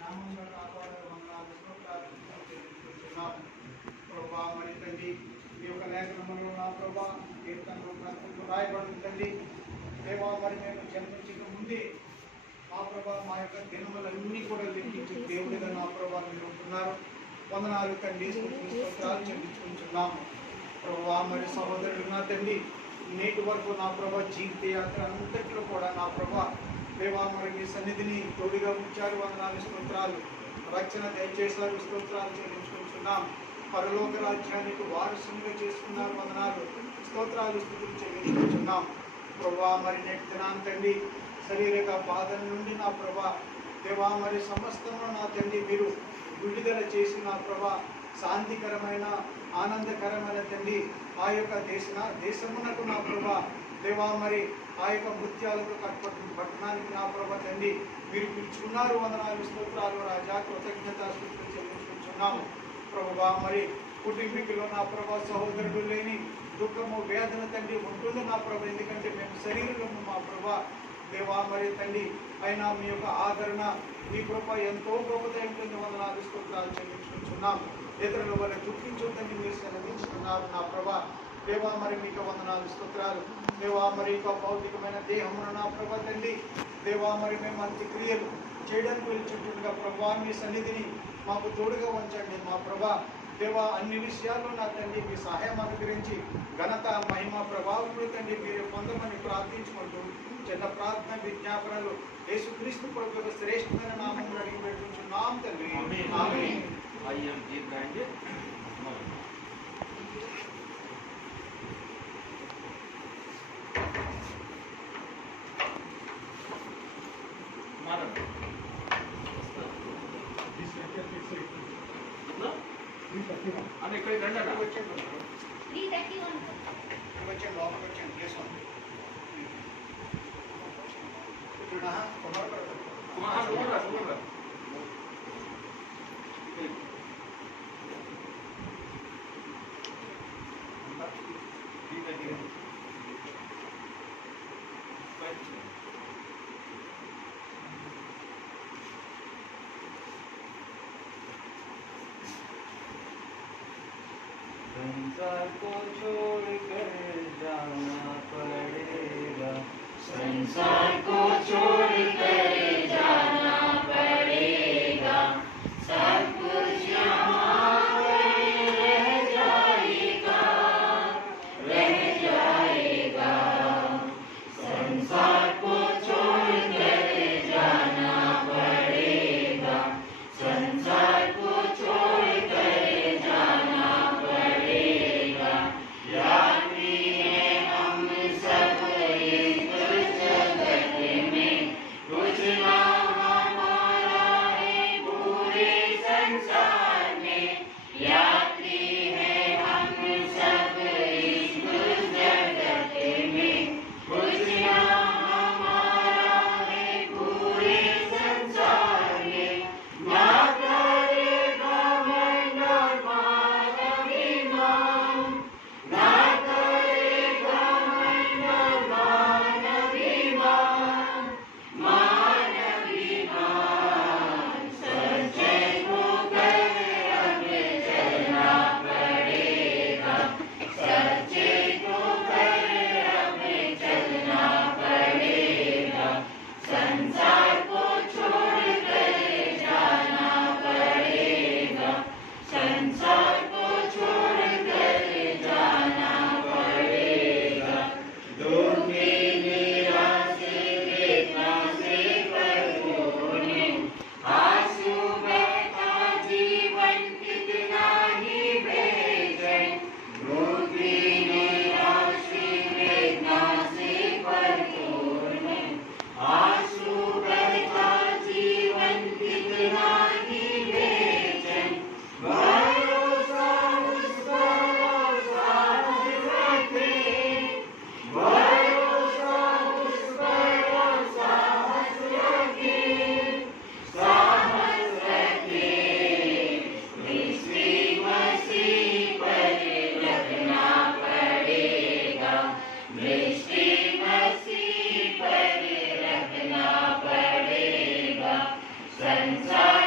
నామంలో కాపాడే వందనాలు స్తోత్రాలు ప్రభా. మరి తండ్రి ఈ యొక్క లేఖనంలో నా ప్రభా కీర్తనలు రాయబడింది తండ్రి. దేవా మరి మేము జన్మించక ముందే మా ప్రభా మా యొక్క దినములన్నీ కూడా లెక్కించి దేవుడిగా నా ప్రభా మీరు ఉంటున్నారు. వందనాలు తండ్రి, స్తోత్రాలు చెల్లించుకుంటున్నాము ప్రభా. మరి సహోదరుడు నా తండ్రి నేటి వరకు నా ప్రభా జీవిత యాత్ర అంతట్లో కూడా నా ప్రభా దేవా మరి మీ సన్నిధిని తోడుగా ఉంచారు. వందనాలు స్తోత్రాలు. రక్షణ దయచేశారు, స్తోత్రాలు చెల్లించుకుంటున్నాం. పరలోక రాజ్యానికి వారసునిగా చేసుకున్నారు. వందనాలు స్తోత్రాలు స్తుతులు చెల్లించుకుంటున్నాం ప్రభా. మరి నేటి దినాన్ని తండ్రి శరీరక బాధల నుండి నా ప్రభా దేవా మరి సమస్తము నా తండ్రి మీరు విడుదల చేసి నా ప్రభా శాంతికరమైన ఆనందకరమైన తండ్రి ఆ యొక్క దేశమునకు నా ప్రభా దేవా మరి ఆ యొక్క నృత్యాలకు పట్టణానికి నా ప్రభా తండ్రి మీరు పిలుచుకున్నారు. వందనాలు స్తోత్రాలు రాజా, కృతజ్ఞత స్తుతులు చెల్లించుకుంటున్నాము ప్రభా. మరి కుటుంబీకులు నా ప్రభా సహోదరుడు లేని దుఃఖము వేదన తండ్రి ఉంటుంది నా ప్రభా. ఎందుకంటే మేము శరీరంలో మా ప్రభా దేవా మరి తండ్రి అయినా మీ యొక్క ఆదరణ మీ కృప ఎంతో గొప్పదై ఉంటుంది. వందనాలు స్తోత్రాలు చెల్లించుకుంటున్నాము. ఇతరుల వల్ల దుఃఖించొద్దని మీరు సెలవించుకున్నారు నా ప్రభా దేవా. మరి మీకు వందనాలు స్తోత్రాలు దేవా. మరి యొక్క భౌతికమైన దేహమును నా ప్రభా తండ్రి దేవా మరి మేము అంత్యక్రియలు చేయడానికి వెళ్ళుచుంటుండగా ప్రభా మీ సన్నిధిని మాకు తోడుగా ఉంచండి మా ప్రభా దేవా. అన్ని విషయాల్లో నా తండ్రి మీ సహాయం అనుగ్రహించి ఘనత మహిమ ప్రభావములు తండ్రి మీరు పొందమని ప్రార్థించుకుంటూ చిన్న ప్రార్థన విజ్ఞాపనలు యేసుక్రీస్తు కొరకు శ్రేష్టమైన నామములో అడిగి పెట్టుచున్నాం తండ్రి. ఆమేన్. అన్న ఇక్కడికి రండి అన్న. వచ్చేయండి లోపలికి వచ్చేయండి. ప్లేస్ ఉంది. संसार को छोड़कर जाना पड़ेगा, संसार को छोड़कर जाना पड़ेगा, सब कुछ यहाँ रह जाएगा, रह जाएगा। संसार को छोड़कर जाना पड़ेगा, संसार को छोड़कर जाना पड़ेगा। यात्री हैं हम सब इस जगत में, कुछ ना हमारा है पूरे संसार में। यात्री हैं हम सब इस जगत में, कुछ ना हमारा है पूरे संसार में। ना करेगा मन और मानवीमान, ना करेगा मन और मानवीमान, मानवीमान। संचय होकर अब चलना पड़ेगा, संचय होकर अब चलना पड़ेगा। संसार को छोड़कर जाना पड़ेगा, संसार को छोड़कर जाना पड़ेगा। दुखी निराशे वेदना से भरपूर है, आंसू बहता जीवन कितना ही बेचैन। दुखी निराशे वेदना से भरपूर है, आंसू बहता जीवन कितना ही बेचैन। भरोसा उस पर साहस रखें, भरोसा उस पर साहस रखें, साहस रखें। दृष्टि मसीह पर रखना पड़ेगा, दृष्टि मसीह पर रखना पड़ेगा। संसार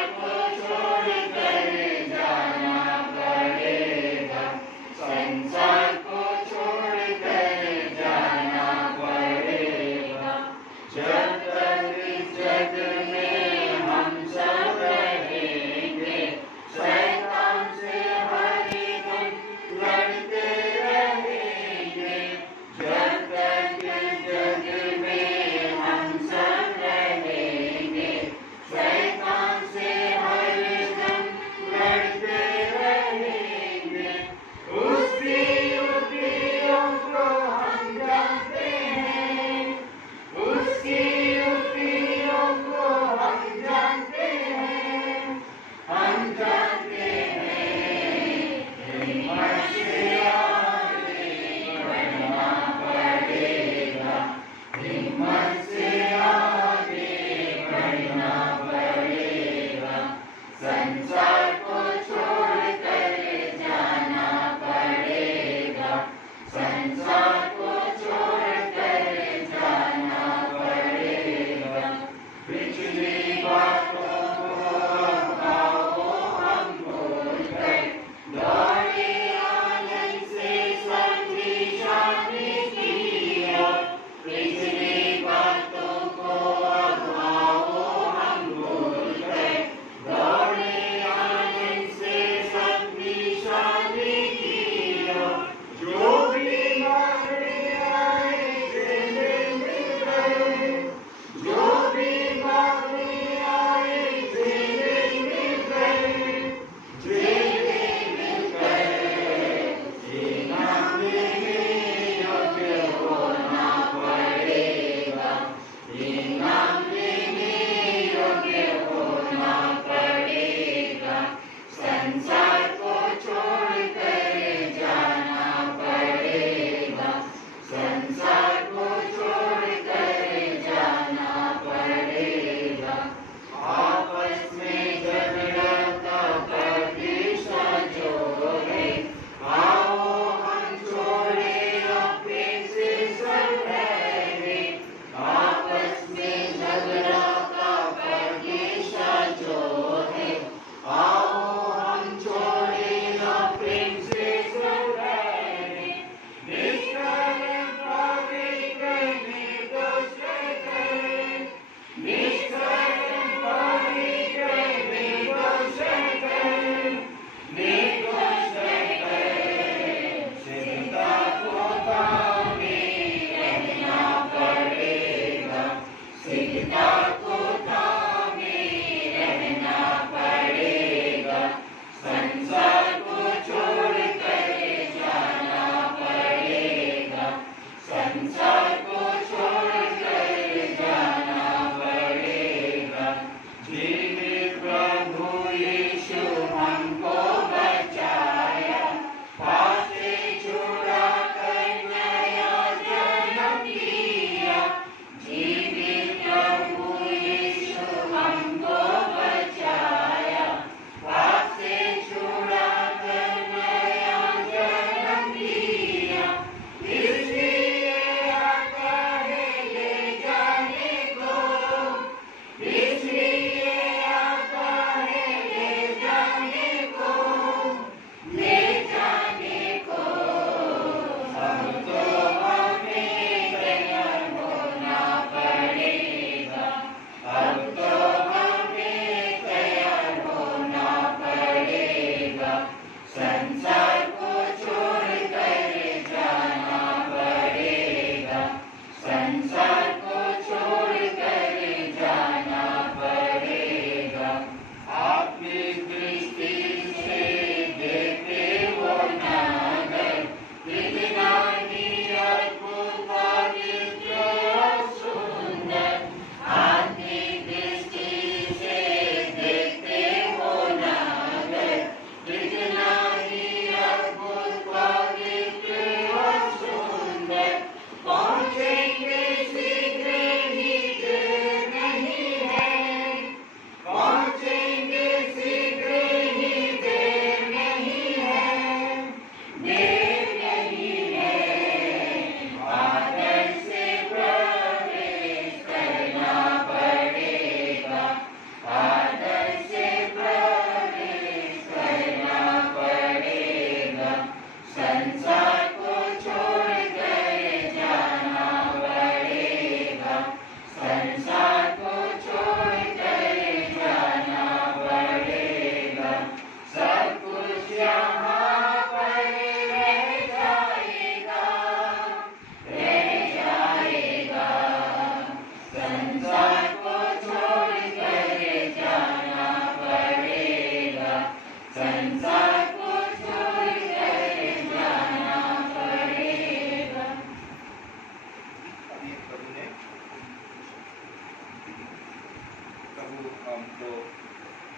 प्रभु हमको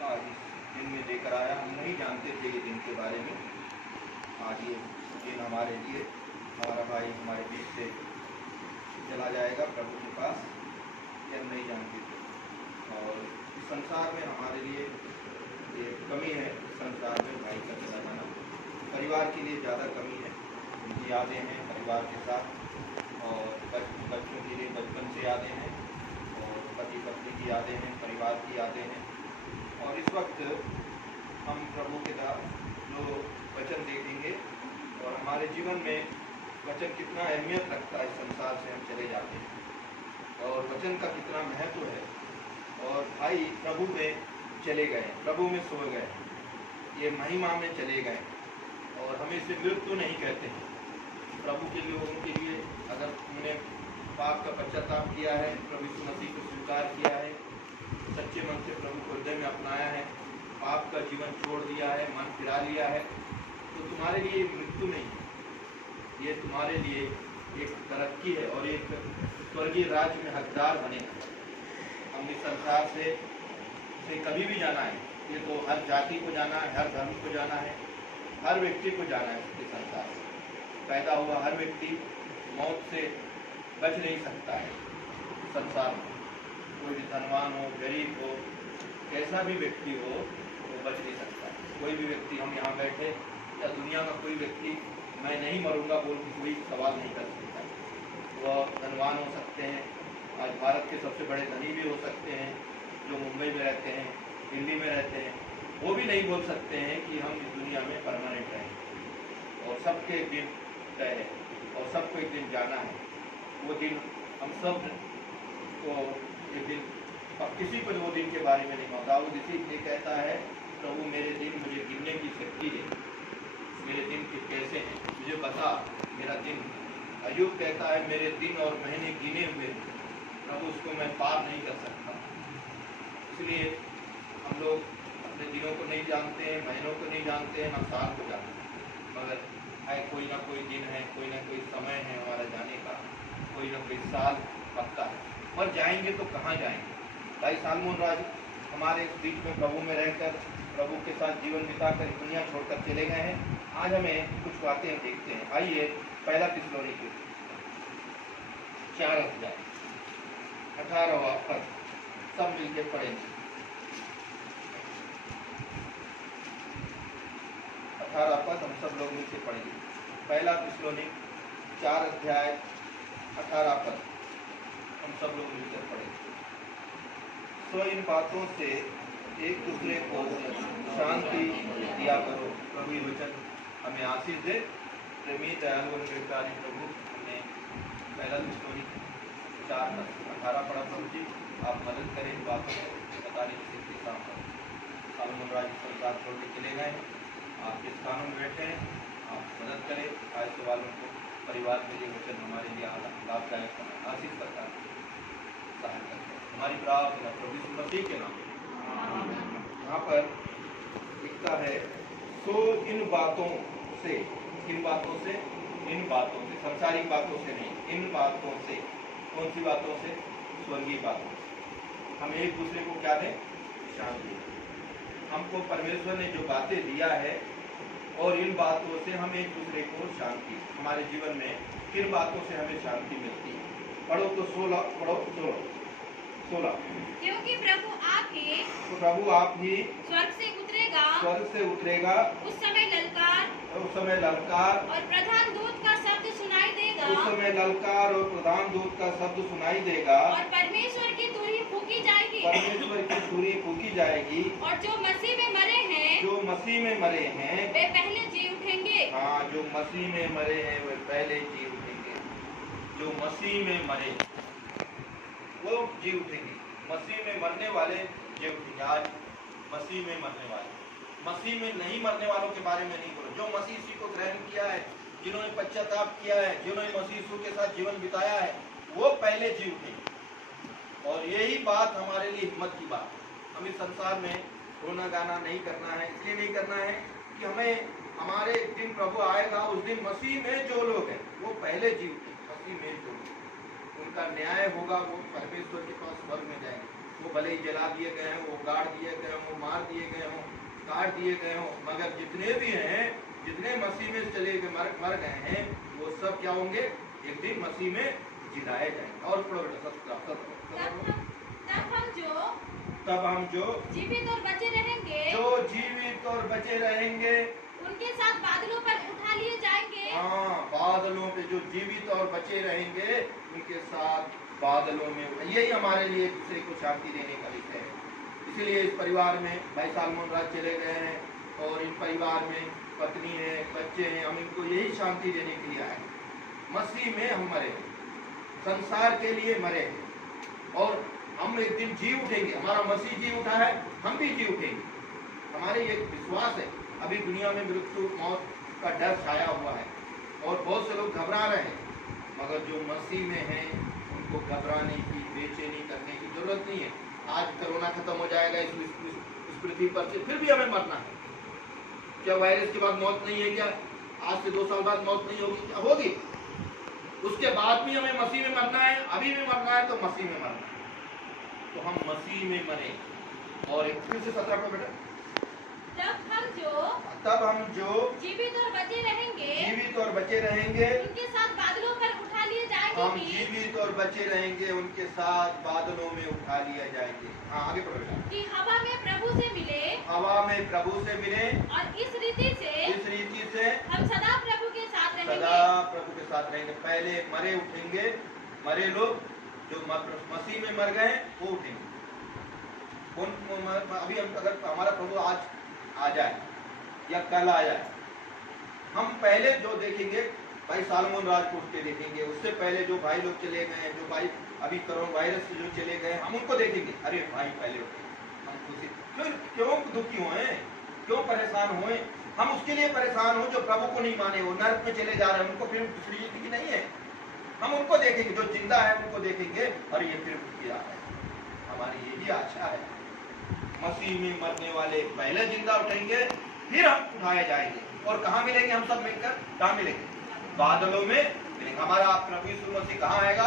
आज इस दिन में लेकर आया। हम नहीं जानते थे ये दिन के बारे में। आज ये दिन हमारे लिए, हमारा भाई हमारे बीच से चला जाएगा प्रभु के पास, ये हम नहीं जानते थे। और इस संसार में हमारे लिए ये कमी है, इस संसार में भाई का चला जाना परिवार के लिए ज़्यादा कमी है। उनकी यादें हैं परिवार के साथ, और बच्चों के लिए बचपन से यादें हैं, और पति पत्नी की यादें हैं, परिवार की यादें हैं। और इस वक्त हम प्रभु के जो वचन देखेंगे, और हमारे जीवन में वचन कितना अहमियत रखता है। इस संसार से हम चले जाते हैं और वचन का कितना महत्व है। और भाई प्रभु में चले गए, प्रभु में सो गए, ये महिमा में चले गए, और हमें इसे मृत्यु नहीं कहते हैं। प्रभु के लोगों के लिए अगर उन्होंने पाप का पश्चाताप किया है, प्रभु यीशु मसीह को स्वीकार किया है, सच्चे मन से प्रभु को हृदय में अपनाया है, पाप का जीवन छोड़ दिया है, मन फिरा लिया है, तो तुम्हारे लिए मृत्यु नहीं है, ये तुम्हारे लिए एक तरक्की है और एक स्वर्गीय राज्य में हकदार बनेगा। हम इस संसार से कभी भी जाना है, ये तो हर जाति को जाना है, हर धर्म को जाना है, हर व्यक्ति को जाना है। इस संसार से पैदा हुआ हर व्यक्ति मौत से बच नहीं सकता है। संसार में कोई भी धनवान हो, गरीब हो, कैसा भी व्यक्ति हो, वो बच नहीं सकता है। कोई भी व्यक्ति, हम यहाँ बैठे या दुनिया का कोई व्यक्ति मैं नहीं मरूंगा बोल के कोई सवाल नहीं कर सकता है। वह धनवान हो सकते हैं, आज भारत के सबसे बड़े धनी भी हो सकते हैं, जो मुंबई में रहते हैं, दिल्ली में रहते हैं, वो भी नहीं बोल सकते हैं कि हम इस दुनिया में परमानेंट रहें। और सबके एक दिन तय है, और सबको एक दिन जाना है। वो दिन हम सब को एक दिन, अब किसी को वो दिन के बारे में नहीं पता। वो इसीलिए कहता है, प्रभु मेरे दिन मुझे गिनने की शक्ति है, मेरे दिन के कैसे हैं मुझे बता, मेरा दिन। अय्यूब कहता है मेरे दिन और महीने गिने हुए, प्रभु उसको मैं पार नहीं कर सकता। इसलिए हम लोग अपने दिनों को नहीं जानते हैं, महीनों को नहीं जानते हैं, ना साल को जानते हैं, मगर है कोई ना कोई दिन है, कोई ना कोई समय है हमारा जाने का, कोई ना कोई साल पक्का है। और जाएंगे तो कहाँ जाएंगे? भाई सालमोन राज हमारे इस बीच में प्रभु में रहकर, प्रभु के साथ जीवन बिताकर दुनिया छोड़कर चले गए हैं। आज हमें कुछ बातें हम देखते हैं। आइए पहला थिस्सलुनीके 4 अध्याय 18वां पद सब मिलके पढ़ेंगे। 18 पद हम सब लोग मिलके पढ़ेंगे। पहला थिस्सलुनीके 4 अध्याय 18 पद हम सब लोग मिलकर पढ़ेंगे। तो इन बातों से एक दूसरे को शांति दिया करो। प्रभु वचन हमें आशीष दे। प्रेमी दयालु और निर्कारी प्रभु, हमने पहला थिस्सलुनीके 4:18 पढ़ा। प्रभु जी आप मदद करें इन बातों को बताने की शक्ति सामने। सालमोन राज संसार छोड़ के चले गए, आपके स्थानों में बैठे हैं, आप मदद करें। आज सवालों को परिवार के लिए वचन हमारे लिए लाभदायक बना, आशीष करता सहायता करें। हमारी प्रार्थना प्रभु यीशु मसीह के नाम। यहाँ पर लिखता है, सो इन बातों से, किन बातों से? इन बातों से, संसारिक बातों से नहीं, इन बातों से। कौन सी बातों से? स्वर्गीय बातों से। हम एक दूसरे को क्या दें? शांति। हमको परमेश्वर ने जो बातें दिया है, और इन बातों से हम एक दूसरे को शांति, हमारे जीवन में किन बातों से हमें शांति मिलती है? पढ़ो तो 16 पढ़ो, 16। क्योंकि प्रभु आप ही, तो प्रभु आप ही स्वर्ग से उतरेगा, उस समय ललकार और प्रधान दूत का शब्द सुनाई देगा, उस समय ललकार और प्रधान दूत का शब्द सुनाई देगा, और परमेश्वर की तुरही फूकी जाएगी, परमेश्वर की तुरही फूकी जाएगी, और जो मसीह में मरे हैं, जो मसीह में मरे हैं वे पहले जी उठेंगे। हाँ, जो मसीह में मरे हैं वे पहले जी उठेंगे। जो मसीह में मरे वो जी उठेंगे। मसीह में मरने वाले जी उठेंगे। आज मसीह में मरने वाले, मसीह में नहीं मरने वालों के बारे में नहीं बोलो। जो मसीह यीशु को ग्रहण किया है, जिन्होंने पश्चाताप किया है, जिन्होंने मसीह यीशु के साथ जीवन बिताया है, वो पहले जी उठेंगे। और यही बात हमारे लिए हिम्मत की बात है। हम इस संसार में रोना गाना नहीं करना है। इसलिए नहीं करना है कि हमें, हमारे एक दिन प्रभु आएगा, उस दिन मसीह में जो लोग हैं वो पहले जी उठेंगे। मसीह में जो लोग, उनका न्याय होगा, वो परमेश्वर के पास स्वर्ग में जाएंगे। वो भले ही जला दिए गए हों, वो गाड़ दिए गए हों, मार दिए गए हों, काट दिए गए हों, मगर जितने भी हैं, जितने मसीह में चले गए मर गए हैं, वो सब क्या होंगे? एक दिन मसीह में जिलाए जाएंगे। और तब हम जो जीवित और बचे रहेंगे, जो जीवित और बचे रहेंगे, उनके साथ बादलों पर उठा लिए जाएंगे। हाँ, बादलों पे जो जीवित और बचे रहेंगे उनके साथ बादलों में। यही हमारे लिए एक दूसरे को शांति देने का विषय है। इसीलिए इस परिवार में भाई सालमोन राज चले गए हैं और इन परिवार में पत्नी है, बच्चे हैं, हम इनको यही शांति देने के लिए आए। मसीह में हम मरे, संसार के लिए मरे और हम एक दिन जी उठेंगे। हमारा मसीह जी उठा है, हम भी जी उठेंगे। हमारे एक विश्वास है। अभी दुनिया में मृत्यु मौत का डर छाया हुआ है और बहुत से लोग घबरा रहे हैं, मगर जो मसीह में हैं उनको घबराने की, बेचैनी करने की जरूरत नहीं है। आज कोरोना खत्म हो जाएगा इस पृथ्वी पर से, फिर भी हमें मरना है। क्या वायरस के बाद मौत नहीं है? क्या आज से 2 साल बाद मौत नहीं होगी? क्या होगी? उसके बाद भी हमें मसीह में मरना है। अभी भी मरना है तो मसीह में मरना है। तो हम मसीह में मरे। और एक फिर से 17 को बेटा, तब हम जो जीवित और बचे रहेंगे, जीवित और बचे रहेंगे, उनके साथ बादलों पर उठा लिए जाएंगे। हम जीवित और बचे रहेंगे, उनके साथ बादलों में उठा लिया जाएंगे। हाँ, आगे बढ़ो बेटा। कि हवा में प्रभु से मिले, हवा में प्रभु से मिले, और इस रीति से हम सदा प्रभु के साथ रहेंगे। सदा प्रभु के साथ रहेंगे। पहले मरे उठेंगे, मरे लोग जो मसीह में मर गए वो उठेंगे। अभी हम अगर हमारा प्रभु आज आ जाए या कल आ जाए, हम पहले जो देखेंगे भाई सालमोन राज को उठते देखेंगे। उससे पहले जो भाई लोग चले गए, जो भाई अभी कोरोना वायरस से जो चले गए, हम उनको देखेंगे। अरे भाई पहले उठे, हम खुशी। फिर क्यों दुखी हुए, क्यों परेशान हुए? हम उसके लिए परेशान हो जो प्रभु को नहीं माने, वो नरक में चले जा रहे हैं, उनको फिर दूसरी जिंदगी नहीं है। हम उनको देखेंगे, जो जिंदा है उनको देखेंगे और ये फिर उठ के आ रहे हैं। हमारी यही आशा है। मसीह में मरने वाले पहले जिंदा उठेंगे, फिर हम उठाए जाएंगे। और कहाँ मिलेंगे हम सब मिलकर? कहाँ मिलेंगे? बादलों में मिलेंगे। हमारा प्रभु यीशु मसीह कहाँ आएगा?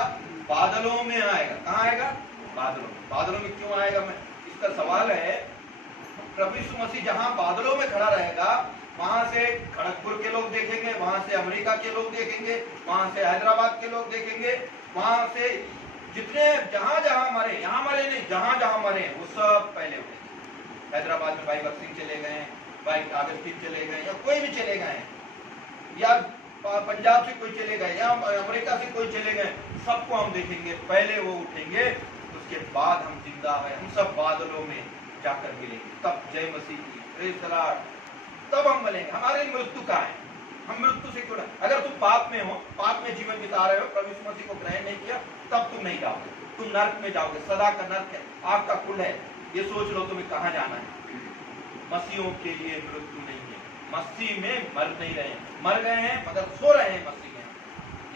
बादलों में आएगा। कहाँ आएगा? बादलों में। बादलों में क्यों आएगा? मैं इसका सवाल है। प्रभु यीशु मसीह जहाँ बादलों में खड़ा रहेगा, वहां से खड़गपुर के लोग देखेंगे, वहां से अमेरिका के लोग देखेंगे, वहां से हैदराबाद के लोग देखेंगे, वहां से जितने जहां जहां मरे, यहाँ मरे नहीं, जहां जहां मरे वो सब पहले उठेंगे। हैदराबाद में भाई भक्त सिंह चले गए, भाई आगस्तीन चले गए, या कोई भी चले गए, या पंजाब से कोई चले गए, या अमेरिका से कोई चले गए, सबको हम देखेंगे। पहले वो उठेंगे, उसके बाद हम जिंदा है, हम सब बादलों में जाकर मिलेंगे। तब जय मसीह की, प्रेज़ द लॉर्ड। तब हम मिलेंगे। हमारी मृत्यु कहाँ है? हम मृत्यु से क्यों? अगर तुम पाप में हो, पाप में जीवन बिता रहे हो, प्रभु यीशु मसीह को ग्रहण नहीं किया, तब तुम नहीं जाओगे, तुम नरक में जाओगे। सदा का नरक है, आग का कुंड है। ये सोच लो तुम्हें कहाँ जाना है। मसीहों के लिए मृत्यु नहीं है। मसीह में मर नहीं रहे हैं, मर गए हैं मगर सो रहे हैं मसीह में।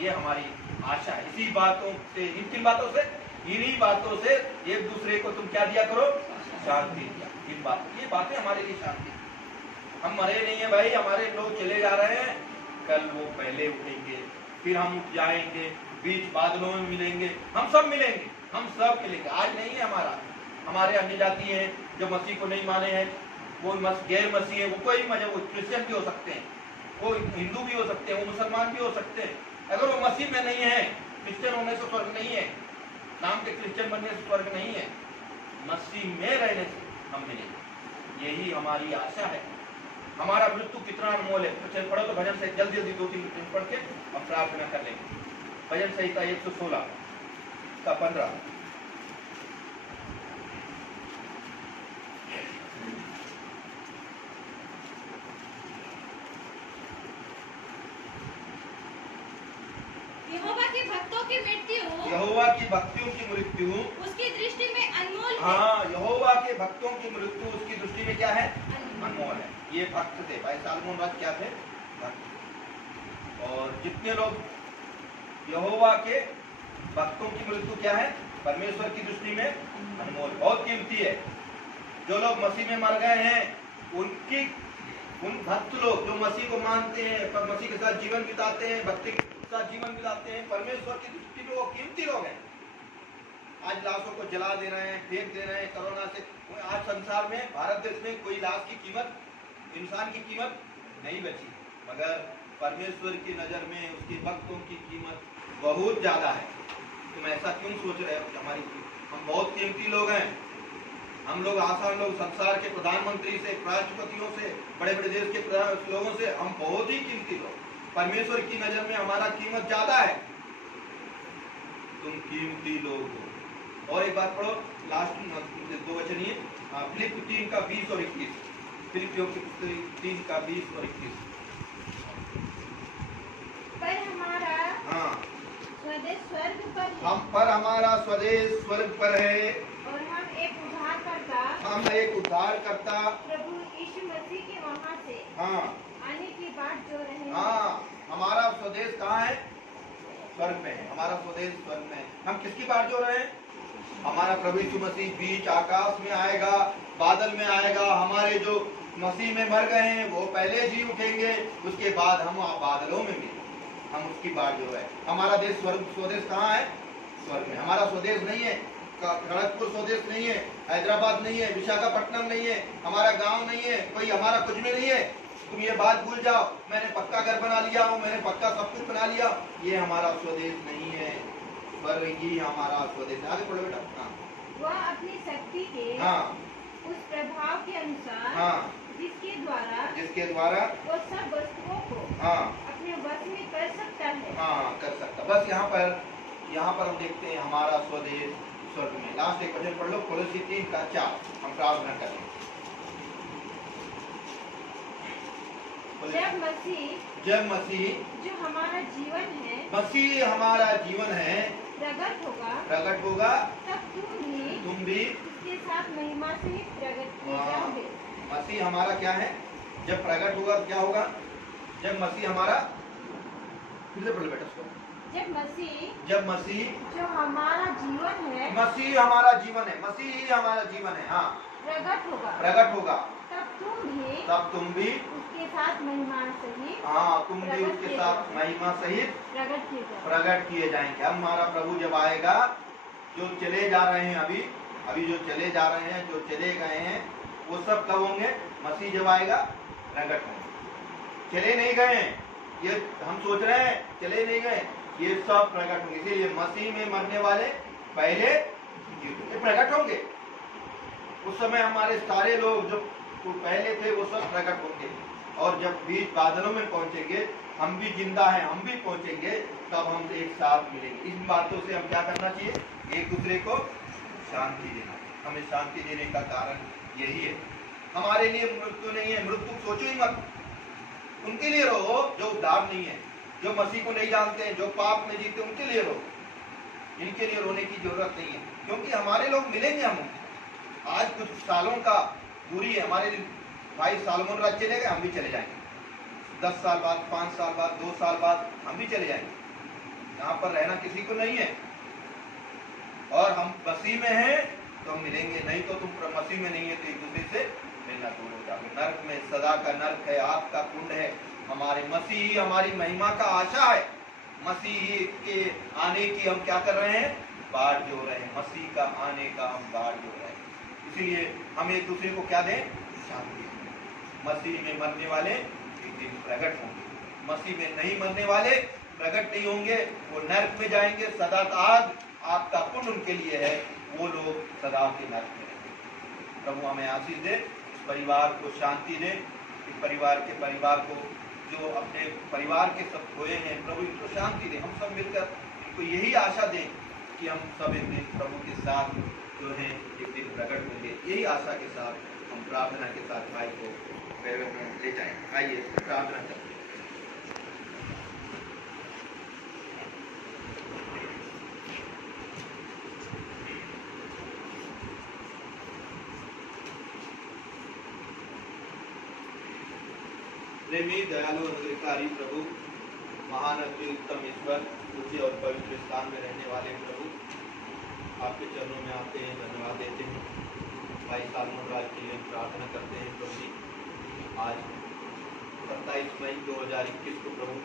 ये हमारी आशा है। इसी बातों से, इन किन बातों से? इन्हीं बातों से एक दूसरे को तुम क्या दिया करो? शांति दिया। इन बातों, ये बातें हमारे लिए शांति। हम मरे नहीं है भाई, हमारे लोग चले जा रहे हैं, कल वो पहले उठेंगे, फिर हम उठ जाएंगे, बीच बादलों में मिलेंगे, हम सब मिलेंगे, हम सब मिलेंगे। आज नहीं है हमारा। हमारे अन्य जाति हैं जो मसीह को नहीं माने हैं, वो गैर मसीह है, वो कोई मजहब, वो क्रिश्चियन भी हो सकते हैं, वो हिंदू भी हो सकते हैं, वो मुसलमान भी हो सकते हैं। अगर वो मसीह में नहीं है, क्रिश्चियन होने से स्वर्ग नहीं है, नाम के क्रिश्चियन बनने से स्वर्ग नहीं है, मसीह में रहने से हम मिलेंगे। यही हमारी आशा है। हमारा मृत्यु कितना अनमोल है। तो चल पढ़ो तो भजन से जल्दी जल्दी 2-3 दिन पढ़ के अब प्रार्थना कर लेंगे। भजन संहिता 116 का 15। यहोवा के भक्तों की मृत्यु, यहोवा की भक्तियों की मृत्यु उसकी दृष्टि में अनमोल है। हाँ, यहोवा के भक्तों की मृत्यु उसकी दृष्टि में क्या है? अनमोल है। ये भक्त थे भाई सालमोन राज, क्या थे? भक्त। और जितने लोग यहोवा के भक्तों की मृत्यु क्या है? परमेश्वर की दृष्टि में अनमोल, बहुत कीमती है। जो लोग मसीह में मर गए हैं, उन भक्त लोग जो मसीह को मानते हैं, पर मसीह के साथ जीवन बिताते हैं, भक्ति के साथ जीवन बिताते हैं, परमेश्वर की दृष्टि में वो कीमती लोग हैं। आज लाशों को जला दे रहे हैं, फेंक दे रहे हैं कोरोना से। आज संसार में, भारत देश में कोई लाश की कीमत, इंसान की कीमत नहीं बची, मगर परमेश्वर की नज़र में उसके भक्तों की कीमत बहुत ज़्यादा है। तुम ऐसा क्यों सोच रहे हो? हमारी, हम बहुत कीमती लोग हैं, हम लोग आसान लोग, संसार के प्रधानमंत्री से, राष्ट्रपतियों से, बड़े बड़े देश के लोगों से हम बहुत ही कीमती लोग। परमेश्वर की नज़र में हमारा कीमत ज़्यादा है। तुम कीमती लोग हो। और एक बात पढ़ो, लास्ट 2 वचनीय, फिलिप 3 का 20 और 21। फिलिपियों 3 का 20 और 21। पर हमारा स्वदेश स्वर्ग पर है। पर हमारा स्वदेश स्वर्ग पर है, और हम एक उद्धारकर्ता प्रभु यीशु मसीह के वहाँ से आने की बात जो रहे। हमारा स्वदेश कहाँ है? स्वर्ग में है। हमारा स्वदेश स्वर्ग में है। हम किसकी बात जो रहे हैं? हमारा प्रभु यीशु मसीह बीच आकाश में आएगा, बादल में आएगा। हमारे जो मसीह में मर गए हैं वो पहले जी उठेंगे, उसके बाद हम बादलों में मिलेंगे। हम उसकी बात जो है, हमारा देश स्वदेश कहाँ है? स्वर्ग में। हमारा स्वदेश नहीं है खड़गपुर, स्वदेश नहीं है हैदराबाद, नहीं है विशाखापट्टनम, नहीं है हमारा गांव, नहीं है कोई हमारा कुछ भी नहीं है। तुम ये बात भूल जाओ, मैंने पक्का घर बना लिया हूँ, मैंने पक्का सब कुछ बना लिया, ये हमारा स्वदेश नहीं है, पर ये हमारा स्वदेश। आगे पढ़ो बेटा। वह अपनी शक्ति के उस प्रभाव के अनुसार जिसके द्वारा वो सब वस्तुओं को अपने वश में कर सकता है। कर सकता। बस यहाँ पर हम देखते हैं हमारा स्वदेश स्वर्ग में। लास्ट एक वचन पढ़ लो, कोलोसी 3 का 4। हम प्रार्थना करें। जब मसीह जो हमारा जीवन है, मसीह हमारा जीवन है, प्रकट होगा, तब तुम भी उसके साथ महिमा से प्रकट किए जाओगे। मसीह हमारा क्या है? जब प्रकट होगा तो क्या होगा? जब मसीह हमारा, फिर से पढ़ लो बेटा इसको। जब मसीह जो हमारा जीवन है, मसीह हमारा जीवन है, मसीह ही हमारा जीवन है, प्रकट होगा, तब तुम भी उसके साथ महिमा सहित तुम भी उसके साथ महिमा सहित प्रकट किए जाएंगे। हमारा प्रभु जब आएगा, जो चले जा रहे हैं अभी जो चले जा रहे हैं, जो चले गए हैं, वो सब कब होंगे? मसीह जब आएगा प्रकट होंगे। चले नहीं गए, ये हम सोच रहे हैं चले नहीं गए, ये सब प्रकट होंगे। इसीलिए मसीह में मरने वाले पहले प्रकट होंगे। उस समय हमारे सारे लोग जो पहले थे वो सब प्रकट होंगे, और जब बीच बादलों में पहुंचेंगे, हम भी जिंदा हैं, हम भी पहुंचेंगे, तब हम एक साथ मिलेंगे। इन बातों से हम क्या करना चाहिए? एक दूसरे को शांति देना। हमें शांति देने का कारण यही है। हमारे लिए मृत्यु नहीं है, मृत्यु सोचो ही मत। उनके लिए रहो जो उद्धार नहीं है, जो मसीह को नहीं जानते हैं, जो पाप में जीते, उनके लिए रहो। इनके लिए रोने की जरूरत नहीं है, क्योंकि हमारे लोग मिलेंगे। हम आज कुछ सालों का दूरी है, हमारे भाई सालमन राज चले गए, हम भी चले जाएंगे। 10 साल बाद, 5 साल बाद, 2 साल बाद हम भी चले जाएंगे। यहाँ पर रहना किसी को नहीं है, और हम मसीह में हैं तो हम मिलेंगे, नहीं तो तुम मसीह में नहीं है तो एक दूसरे से मिलना दूर हो जाओगे। नर्क में सदा का नर्क है, आग का कुंड है। हमारे मसीह हमारी महिमा का आशा है। मसीह के आने की हम क्या कर रहे हैं? बाट जो रहे हैं। मसीह का आने का हम बाट जो रहे हैं। इसीलिए हम एक दूसरे को क्या दें? शांति। मसीह में मरने वाले एक दिन प्रकट होंगे, मसीह में नहीं मरने वाले प्रकट नहीं होंगे, वो नर्क में जाएंगे। सदा का आग का कुंड उनके लिए है, वो लोग सदा के नर्क में रहेंगे। प्रभु हमें आशीष दे, इस परिवार को शांति दे, इस परिवार को जो अपने परिवार के सब खोए हैं, प्रभु इनको शांति दे। हम सब मिलकर इनको यही आशा दें कि हम सब एक दिन प्रभु के साथ जो है एक दिन प्रकट होंगे। यही आशा के साथ हम प्रार्थना के साथ भाई को ले जाएंगे। आइए प्रार्थना करते हैं। प्रेमी दयालु अनुग्रहकारी प्रभु, महान अति उत्तम ईश्वर, ऊंचे और पवित्र स्थान में रहने वाले प्रभु, आपके चरणों में आते हैं, धन्यवाद देते हैं। भाई सालमन राज के लिए प्रार्थना करते हैं प्रभु जी। आज 27 मई 2021 को प्रभु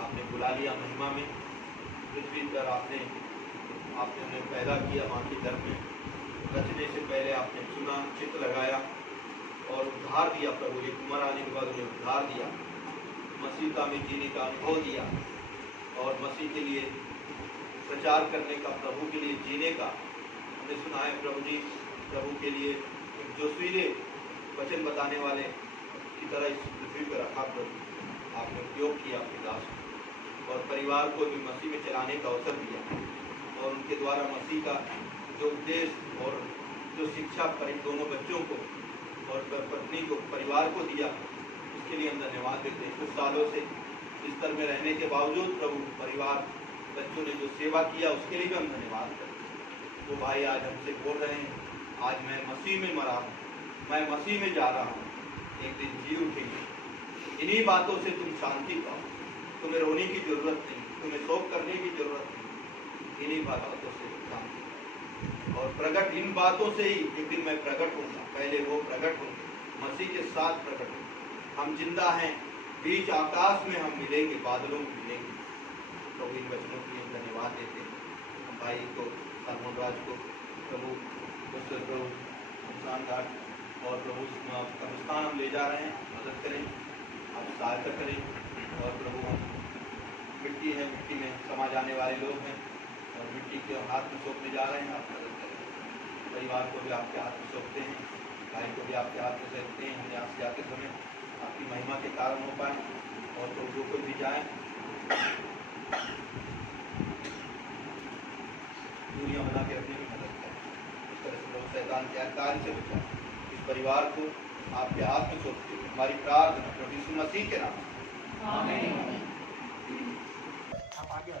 आपने बुला लिया महिमा में, पृथ्वी पर आपने आपने उन्हें पैदा किया माँ के गर्भ में, रचने से पहले आपने चुना, चित्त लगाया और उद्धार दिया प्रभु। एक उम्र आने के बाद उन्हें उद्धार दिया, मसीहता में जीने का अनुभव दिया और मसीह के लिए प्रचार करने का, प्रभु के लिए जीने का हमने सुना है प्रभु जी। प्रभु के लिए एक जोशीले वचन बताने वाले की तरह इस पृथ्वी पर रखा प्रभु। आपने उपयोग किया अपने दास को और परिवार को भी मसीह में चलाने का अवसर दिया और उनके द्वारा मसीह का जो उद्देश्य और जो शिक्षा दोनों बच्चों को और पत्नी को, परिवार को दिया, उसके लिए हम धन्यवाद देते हैं। कुछ सालों से इस स्तर में रहने के बावजूद प्रभु परिवार बच्चों ने जो सेवा किया उसके लिए भी हम धन्यवाद करते हैं। वो भाई आज हमसे बोल रहे हैं, आज मैं मसीह में मरा हूँ, मैं मसीह में जा रहा हूँ, एक दिन जी उठेंगे। इन्हीं बातों से तुम शांति पाओ, तुम्हें रोने की जरूरत नहीं, तुम्हें शोक करने की जरूरत नहीं, इन्हीं बातों से शांति पाओ। और प्रकट इन बातों से ही एक दिन मैं प्रकट होऊंगा, पहले वो प्रकट होंगे, मसीह के साथ प्रकट होंगे। हम जिंदा हैं, बीच आकाश में हम मिलेंगे, बादलों में मिलेंगे। तो इन वचनों के लिए धन्यवाद देते हैं। हम भाई को, सलमान राज को प्रभु प्रभु इंसान घाट और प्रभु कब्रिस्तान हम ले जा रहे हैं, मदद करें, आप सहायता करें। और प्रभु हम मिट्टी है, मिट्टी में समा जाने वाले लोग हैं और मिट्टी के हाथ में सौंपने जा रहे हैं, आप मदद करें। परिवार को भी आपके हाथ में सौंपते हैं, भाई को भी आपके हाथ में सौंपते हैं। हम यहाँ से जाते समय आपकी महिमा के कारण हो पाए और तो जो कोई भी जाए दूरियां बना के रखने में मदद करें। इस तरह से प्रभु शैतान के कार्य से बचाए। इस परिवार को आपके हाथ में सौंपते हैं, हमारी प्रार्थना प्रभु यीशु मसीह के नाम। आमीन। आप आगे आ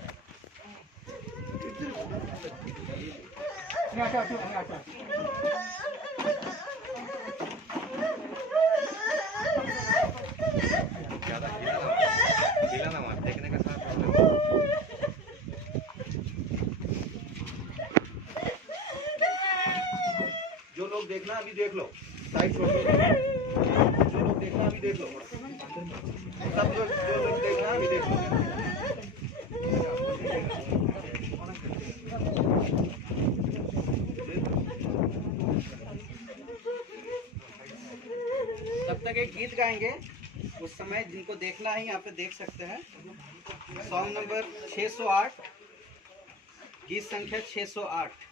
गिला ना मार, देखने का साथ जो लोग देखना अभी देख लो, साइड छोड़ दो। जो लोग देखना अभी देख लो, सब जो लोग देखना अभी देख लो। तब तक एक गीत गाएंगे, उस समय जिनको देखना है यहाँ पे देख सकते हैं। सॉन्ग नंबर 608, गीत संख्या 608।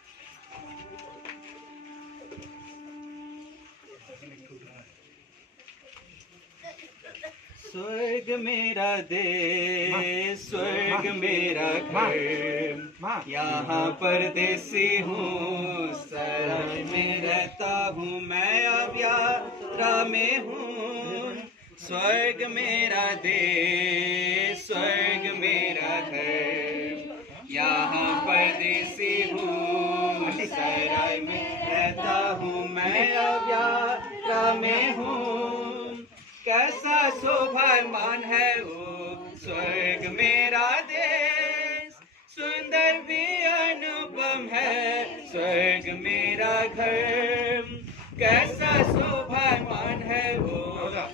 स्वर्ग मेरा देश, स्वर्ग मेरा घर, यहाँ परदेसी हूँ, सराय में रहता हूँ, मैं अब यात्रा में हूँ। स्वर्ग मेरा देश, स्वर्ग मेरा घर, यहाँ परदेसी हूँ, सराय में रहता हूँ, मैं अब यात्रा में हूँ। कैसा शोभामान है वो स्वर्ग मेरा देश, सुंदर भी अनुपम है स्वर्ग मेरा घर। कैसा शोभामान है वो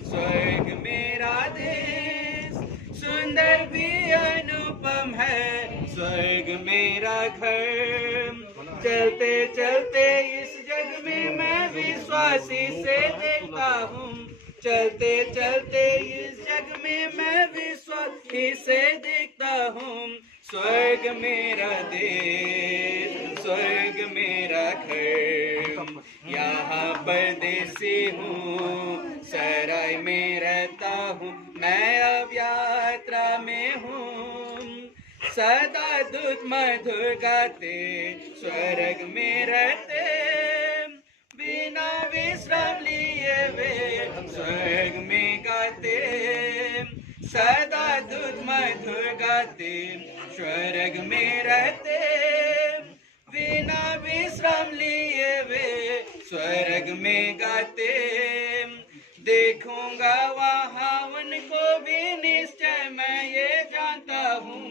स्वर्ग मेरा देश, सुंदर भी अनुपम है स्वर्ग मेरा घर। चलते चलते इस जग में मैं विश्वासी से देखता हूँ, चलते चलते इस जग में मैं विश्वासी से देखता हूँ। स्वर्ग मेरा देश, स्वर्ग मेरा घर, यहाँ परदेसी हूँ, सराय में रहता हूँ, मैं अब यात्रा में हूँ। सदा दूत मधुर गाते स्वर्ग में रहते, बिना विश्राम लिए वे स्वर्ग में गाते। सदा दूत मधुर गाते स्वर्ग में रहते, बिना विश्राम लिए वे स्वर्ग में गाते। देखूंगा वहाँ उनको भी निश्चय मैं ये जानता हूँ,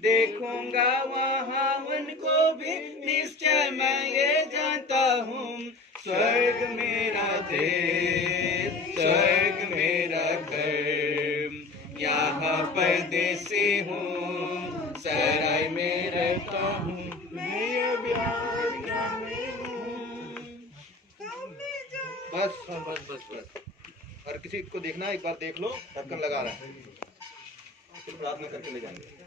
देखूंगा वहाँ उनको भी निश्चय मैं ये जानता हूँ। स्वर्ग मेरा देश, स्वर्ग मेरा घर, यहाँ परदेसी हूँ, सराय में रहता हूँ, मैं बस बस बस बस। हर किसी को देखना है, एक बार देख लो, ढक्कन लगा रहा है, फिर प्रार्थना करके ले जाएंगे।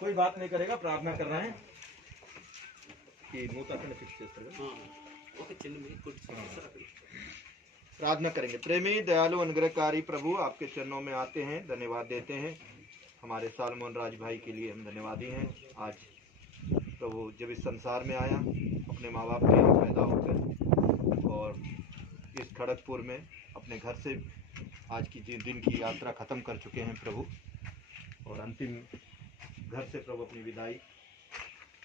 कोई बात नहीं करेगा, प्रार्थना कर रहे हैं कि प्रार्थना करेंगे। प्रेमी दयालु अनुग्रहकारी प्रभु, आपके चरणों में आते हैं, धन्यवाद देते हैं। हमारे सालमोन राज भाई के लिए हम धन्यवादी हैं। आज प्रभु जब इस संसार में आया, अपने माँ बाप के यहाँ पैदा होकर, और इस खड़गपुर में अपने घर से आज की दिन की यात्रा ख़त्म कर चुके हैं प्रभु, और अंतिम घर से प्रभु अपनी विदाई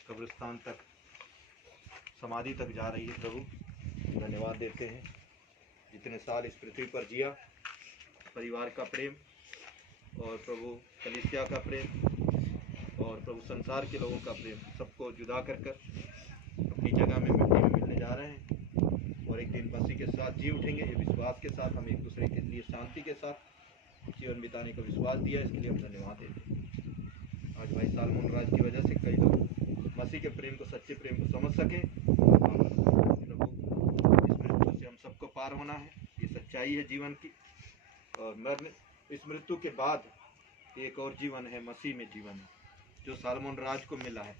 कब्रिस्तान तक, समाधि तक जा रही है प्रभु। धन्यवाद देते हैं, जितने साल इस पृथ्वी पर जिया, परिवार का प्रेम और प्रभु कलीसिया का प्रेम और प्रभु संसार के लोगों का प्रेम, सबको जुदा कर अपनी जगह में मिट्टी में मिलने जा रहे हैं, और एक दिन मसीह के साथ जी उठेंगे। ये विश्वास के साथ हम एक दूसरे के लिए शांति के साथ जीवन बिताने का विश्वास दिया, इसके लिए हम धन्यवाद देते हैं। आज भाई सालमोन राज की वजह से कई लोग मसीह के प्रेम को, सच्चे प्रेम को समझ सके। प्रभु इस मृत्यु से हम सबको पार होना है, ये सच्चाई है जीवन की, और मरण, इस मृत्यु के बाद एक और जीवन है, मसीह में जीवन है, जो सालमोन राज को मिला है,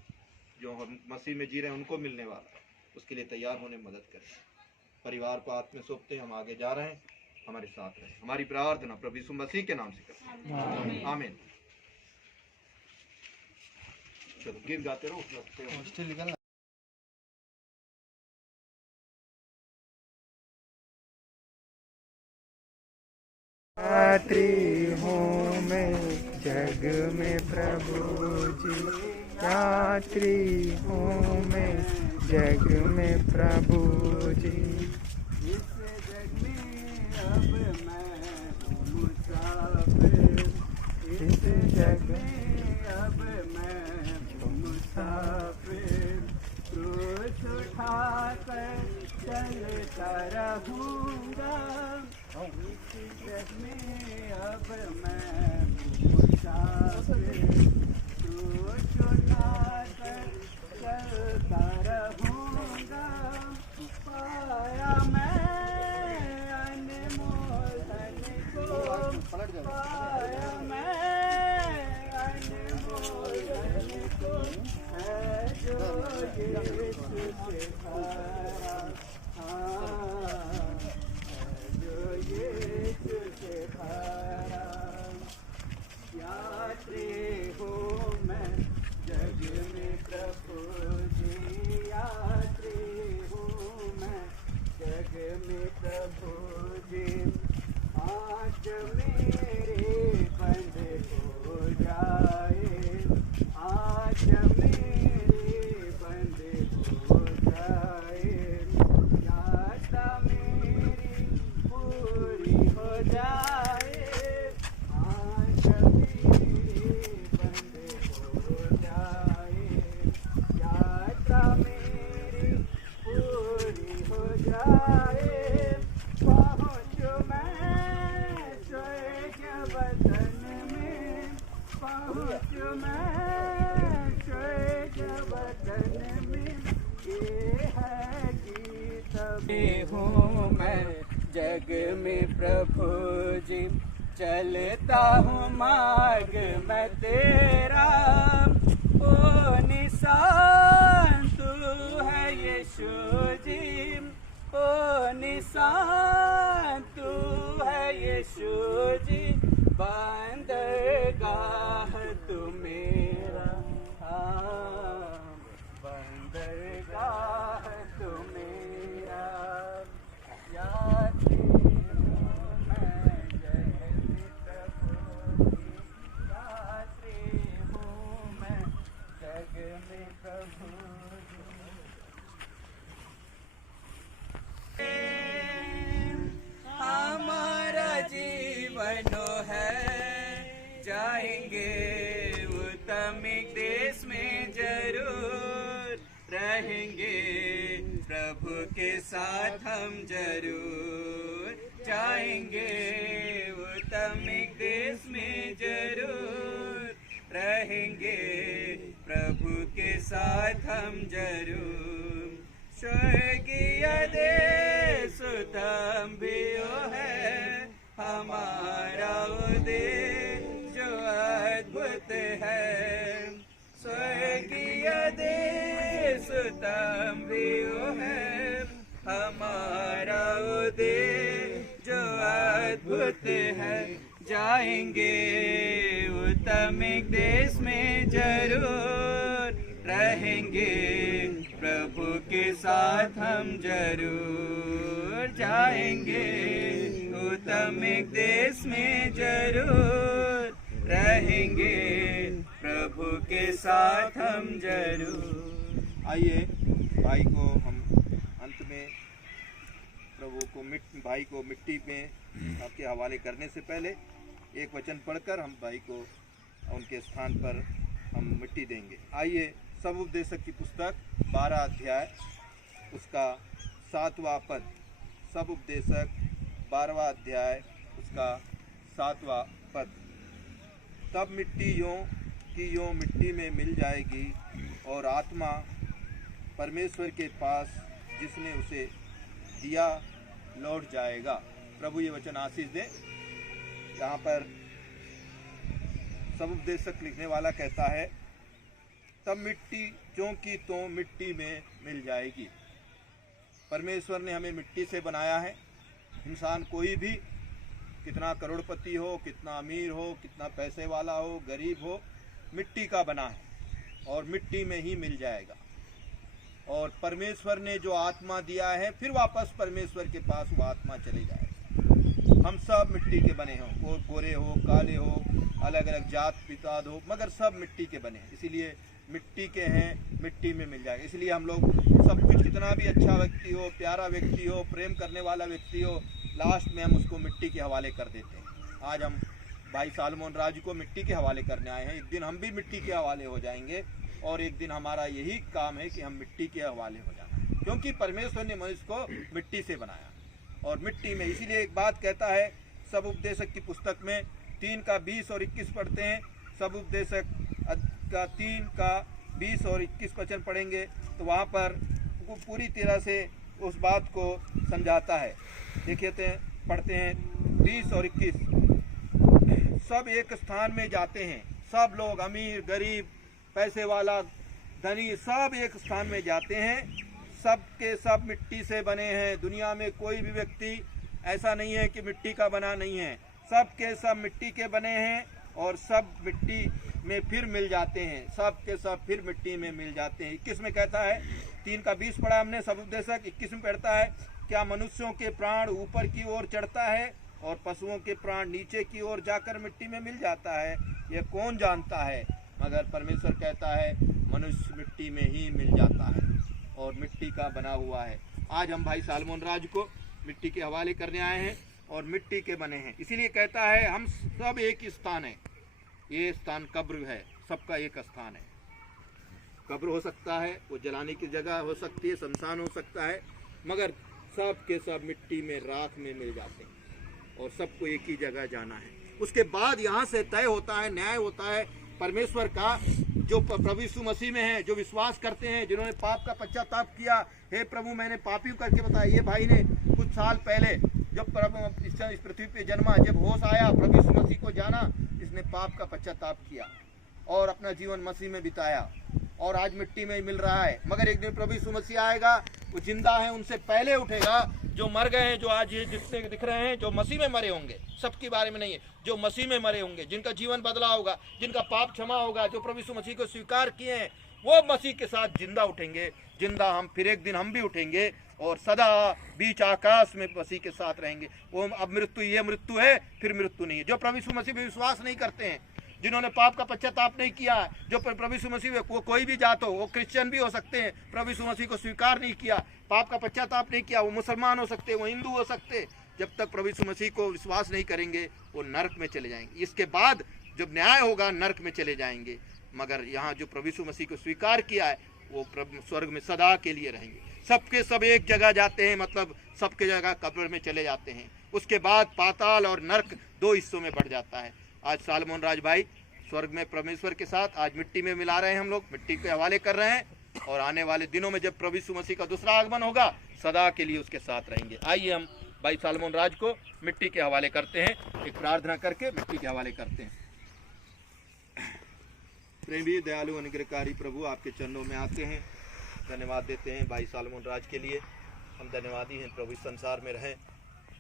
जो हम मसीह में जी रहे हैं उनको मिलने वाला है। उसके लिए तैयार होने में मदद करें। परिवार को हाथ में सौंपते हैं, हम आगे जा रहे हैं, हमारे साथ रहें। हमारी प्रार्थना प्रभु यीशु मसीह के नाम से करते हैं, आमीन। चलो गीत गाते रहो, निकलना। यात्री हूँ मैं जग में प्रभु जी, यात्री हूँ मैं जग में प्रभु जी। इस जग में अब मैं हूँ मुसाफिर, इस जग में अब मैं हूँ मुसाफिर। क्रूस उठाकर चलता रहूँगा, इस जग में अब मैं मुसाफिर। क्रूस उठाकर चलता रहूँगा, पाया मैं अनमोल धन को, पाया मैं अनमोल धन को, है जो यीशु से भरा, जो यीशु से भरा। यात्री हूँ मैं जग में प्रभु जी, यात्री हूँ मैं जग में प्रभु जी। आज मेरे बंद हो जाए, आज मेरे बंद हो जाए, यात्रा मेरी पूरी हो जाए, आज मेरी बंद हो जाए, यात्रा मेरी पूरी हो जाए। पहुँचूं मैं स्वर्ग वतन में, पहुँचूं मैं स्वर्ग वतन में, ये है गीत हूँ मैं जग में प्रभु जी। चलता हूँ मार्ग मैं तेरा, ओ निशान तू है यीशु जी, ओ निशान तू है यीशु जी। बंदरगाह तू मेरा, बंदरगाह तू मेरा। यात्री हूँ मैं जग में प्रभु जी, यात्री हूँ मैं जग में प्रभु जी। हमारा जीवन है, जाएंगे उत्तम देश में जरूर, रहेंगे प्रभु के साथ हम जरूर जाएंगे, उत्तम एक देश में जरूर रहेंगे, प्रभु के साथ हम जरूर। स्वर्गीय देश उत्तम भी है हमारा देश जो अद्भुत है, स्वर्गीय देश उत्तम भी है हमारा देश जो अद्भुत है। जाएंगे उत्तम एक देश में जरूर रहेंगे, प्रभु के साथ हम जरूर जाएंगे, उत्तम एक देश में जरूर रहेंगे, प्रभु के साथ हम जरूर। आइए भाई को हम अंत में प्रभु को भाई को मिट्टी में आपके हवाले करने से पहले एक वचन पढ़कर हम भाई को उनके स्थान पर हम मिट्टी देंगे। आइए सब उपदेशक की पुस्तक 12 अध्याय उसका 7वां पद, सब उपदेशक 12वां अध्याय उसका 7वां पद। तब मिट्टी यों की यों मिट्टी में मिल जाएगी और आत्मा परमेश्वर के पास जिसने उसे दिया लौट जाएगा। प्रभु ये वचन आशीष दे। यहाँ पर सब उपदेशक लिखने वाला कहता है तब मिट्टी ज्यों की त्यों मिट्टी में मिल जाएगी। परमेश्वर ने हमें मिट्टी से बनाया है। इंसान कोई भी कितना करोड़पति हो, कितना अमीर हो, कितना पैसे वाला हो, गरीब हो, मिट्टी का बना है और मिट्टी में ही मिल जाएगा। और परमेश्वर ने जो आत्मा दिया है फिर वापस परमेश्वर के पास वो आत्मा चले जाएगा। हम सब मिट्टी के बने हों, वो गोरे हो, काले हो, अलग अलग जात पिताद हो, मगर सब मिट्टी के बने हैं। इसीलिए मिट्टी के हैं, मिट्टी में मिल जाएगा। इसलिए हम लोग सब कुछ कितना भी अच्छा व्यक्ति हो, प्यारा व्यक्ति हो, प्रेम करने वाला व्यक्ति हो, लास्ट में हम उसको मिट्टी के हवाले कर देते हैं। आज हम भाई सालमोन राजू को मिट्टी के हवाले करने आए हैं। एक दिन हम भी मिट्टी के हवाले हो जाएंगे और एक दिन हमारा यही काम है कि हम मिट्टी के हवाले हो जाना, क्योंकि परमेश्वर ने मनुष्य को मिट्टी से बनाया और मिट्टी में। इसीलिए एक बात कहता है सब उपदेशक की पुस्तक में 3 का 20 और 21 पढ़ते हैं। सब उपदेशक का 3 का 20 और 21 वचन पढ़ेंगे तो वहाँ पर वो पूरी तरह से उस बात को समझाता है। देखिए पढ़ते हैं 20 और 21। सब एक स्थान में जाते हैं, सब लोग अमीर गरीब पैसे वाला धनी सब एक स्थान में जाते हैं। सब के सब मिट्टी से बने हैं। दुनिया में कोई भी व्यक्ति ऐसा नहीं है कि मिट्टी का बना नहीं है। सब के सब मिट्टी के बने हैं और सब मिट्टी में फिर मिल जाते हैं। सब के सब फिर मिट्टी में मिल जाते हैं। 21 में कहता है, 3 का 20 पढ़ा हमने सब उपदेशक। 21 में पढ़ता है क्या मनुष्यों के प्राण ऊपर की ओर चढ़ता है और पशुओं के प्राण नीचे की ओर जाकर मिट्टी में मिल जाता है? यह कौन जानता है? मगर परमेश्वर कहता है मनुष्य मिट्टी में ही मिल जाता है और मिट्टी का बना हुआ है। आज हम भाई सालमोन राज को मिट्टी के हवाले करने आए हैं और मिट्टी के बने हैं। इसीलिए कहता है हम सब एक ही स्थान है। ये स्थान कब्र है, सबका एक स्थान है। कब्र हो सकता है, वो जलाने की जगह हो सकती है, शमशान हो सकता है, मगर सब के सब मिट्टी में राख में मिल जाते हैं और सबको एक ही जगह जाना है। उसके बाद यहाँ से तय होता है, न्याय होता है परमेश्वर का, जो प्रभु यीशु मसीह में है, जो विश्वास करते हैं, जिन्होंने पाप का पश्चाताप किया। हे प्रभु मैंने पापी करके बताया। ये भाई ने कुछ साल पहले जब प्रभु इस पृथ्वी पे जन्मा, जब होश आया, प्रभु यीशु मसीह को जाना, इसने पाप का पश्चाताप किया और अपना जीवन मसीह में बिताया और आज मिट्टी में ही मिल रहा है। मगर एक दिन प्रभु यीशु मसीह आएगा, वो जिंदा है, उनसे पहले उठेगा। जो मर गए हैं, जो आज ये जितने दिख रहे हैं, जो मसीह में मरे होंगे, सबके बारे में नहीं है, जो मसीह में मरे होंगे, जिनका जीवन बदला होगा, जिनका पाप क्षमा होगा, जो प्रभु यीशु मसीह को स्वीकार किए हैं, वो मसीह के साथ जिंदा उठेंगे। जिंदा हम फिर एक दिन हम भी उठेंगे और सदा बीच आकाश में मसीह के साथ रहेंगे। वो अब मृत्यु, ये मृत्यु है, फिर मृत्यु नहीं है। जो प्रभु यीशु मसीह में विश्वास नहीं करते हैं, जिन्होंने पाप का पश्चाताप नहीं किया, जो प्रभु यीशु मसीह वो कोई भी जात हो, वो क्रिश्चियन भी हो सकते हैं, प्रभु यीशु मसीह को स्वीकार नहीं किया, पाप का पश्चाताप नहीं किया, वो मुसलमान हो सकते हैं, वो हिंदू हो सकते हैं। जब तक प्रभु यीशु मसीह को विश्वास नहीं करेंगे वो नरक में चले जाएंगे। इसके बाद जब न्याय होगा नरक में चले जाएंगे। मगर यहाँ जो प्रभु यीशु मसीह को स्वीकार किया है वो स्वर्ग में सदा के लिए रहेंगे। सबके सब एक जगह जाते हैं, मतलब सबके जगह कब्र में चले जाते हैं। उसके बाद पाताल और नरक 2 हिस्सों में बढ़ जाता है। आज सालमोन राज भाई स्वर्ग में परमेश्वर के साथ आज मिट्टी में मिला रहे हैं, हम लोग मिट्टी के हवाले कर रहे हैं, और आने वाले दिनों में जब प्रभु यीशु मसीह का दूसरा आगमन होगा सदा के लिए उसके साथ रहेंगे। आइए हम भाई सालमोन राज को मिट्टी के हवाले करते हैं, एक प्रार्थना करके मिट्टी के हवाले करते हैं। प्रेमी दयालु अनुग्रहकारी प्रभु, आपके चरणों में आते हैं, धन्यवाद देते हैं भाई सालमोन राज के लिए। हम धन्यवादी हैं प्रभु, इस संसार में रहें,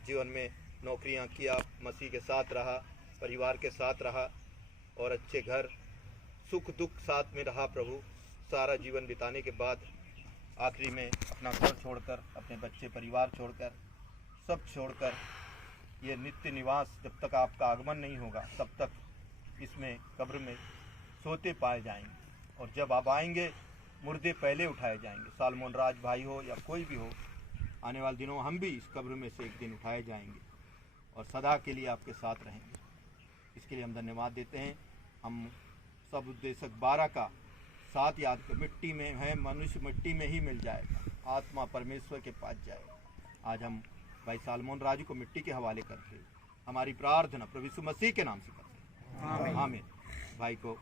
जीवन में नौकरियां किया, मसीह के साथ रहा, परिवार के साथ रहा, और अच्छे घर सुख दुख साथ में रहा प्रभु। सारा जीवन बिताने के बाद आखिरी में अपना घर छोड़कर, अपने बच्चे परिवार छोड़कर, सब छोड़कर ये नित्य निवास जब तक आपका आगमन नहीं होगा तब तक इसमें कब्र में सोते पाए जाएंगे, और जब आप आएंगे मुर्दे पहले उठाए जाएंगे। सालमोन राज भाई हो या कोई भी हो, आने वाले दिनों हम भी इस कब्र में से एक दिन उठाए जाएंगे और सदा के लिए आपके साथ रहेंगे। इसके लिए हम धन्यवाद देते हैं। हम सब उद्देशक 12 का साथ याद कर, मिट्टी में है मनुष्य, मिट्टी में ही मिल जाएगा, आत्मा परमेश्वर के पास जाएगा। आज हम भाई सालमोन राज को मिट्टी के हवाले करते हैं, हमारी प्रार्थना प्रभु यीशु मसीह के नाम से करते हैं, आमीन। भाई को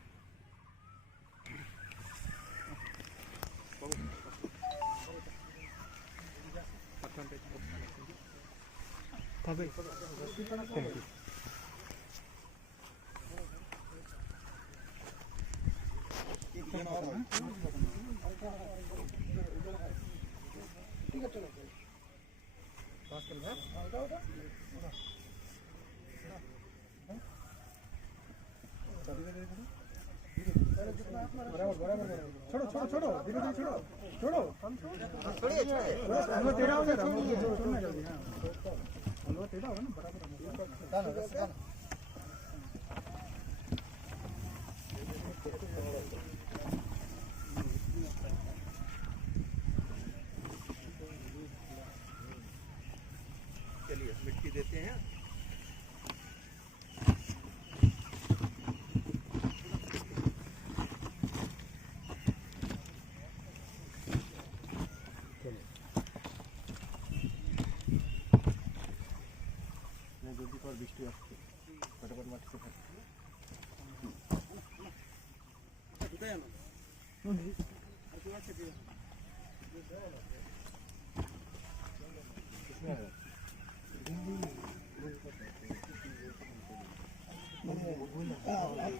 चलिए मिट्टी देते हैं।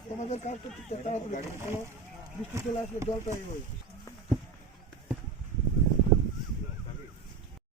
তোমাদের কাজ করতে তাড়াতাড়ি বৃষ্টি চলে আসলে জলটা